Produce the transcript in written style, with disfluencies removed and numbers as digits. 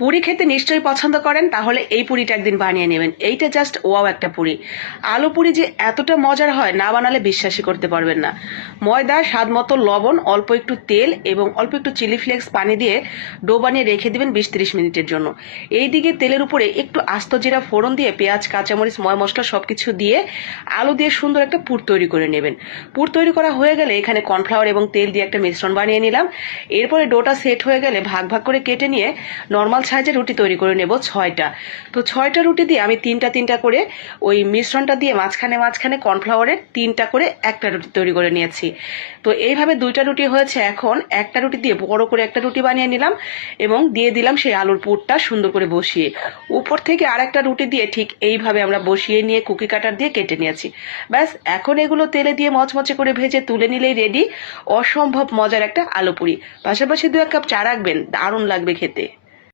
পুরি খেতে নিশ্চয়ই পছন্দ করেন, তাহলে এই পুরিটা একদিন বানিয়ে নেবেন। এইটা জাস্ট ওয়াও একটা পুরি। আলু পুরি যে এতটা মজার হয়, না বানালে বিশ্বাসই করতে পারবেন না। ময়দা, স্বাদ মতো লবণ, অল্প একটু তেল এবং অল্প একটু চিলি ফ্লেক্স পানি দিয়ে ডো বানিয়ে রেখে দিবেন 20-30 মিনিটের জন্য। এইদিকে তেলের উপরে একটু আস্ত জিরা ফোড়ন দিয়ে পেঁয়াজ, কাঁচামরিচ, ময় মশলা সবকিছু দিয়ে আলু দিয়ে সুন্দর একটা পুর তৈরি করে নেবেন। পুর তৈরি করা হয়ে গেলে এখানে কর্নফ্লাওয়ার এবং তেল দিয়ে একটা মিশ্রণ বানিয়ে নিলাম। এরপরে ডোটা সেট হয়ে গেলে ভাগ ভাগ করে কেটে নিয়ে নর্মাল সাইজের রুটি তৈরি করে নেব 6টা। তো 6টা রুটি দিয়ে আমি তিনটা করে ওই মিশ্রণটা দিয়ে মাঝখানে মাঝখানে কর্নফ্লাওয়ারের 3টা করে একটা রুটি তৈরি করে নিয়েছি। তো এইভাবে 2টা রুটি হয়েছে। এখন একটা রুটি দিয়ে বড় করে একটা রুটি বানিয়ে নিলাম এবং দিয়ে দিলাম সেই আলুর পুরটা সুন্দর করে বসিয়ে। উপর থেকে আরেকটা রুটি দিয়ে ঠিক এইভাবে আমরা বসিয়ে নিয়ে কুকি কাটার দিয়ে কেটে নিয়েছি। ব্যাস, এখন এগুলো তেলে দিয়ে মচমচে করে ভেজে তুলে নিলেই রেডি অসম্ভব মজার একটা আলু পুরি। পাশাপাশি 2 কাপ চা রাখবেন, দারুণ লাগবে খেতে।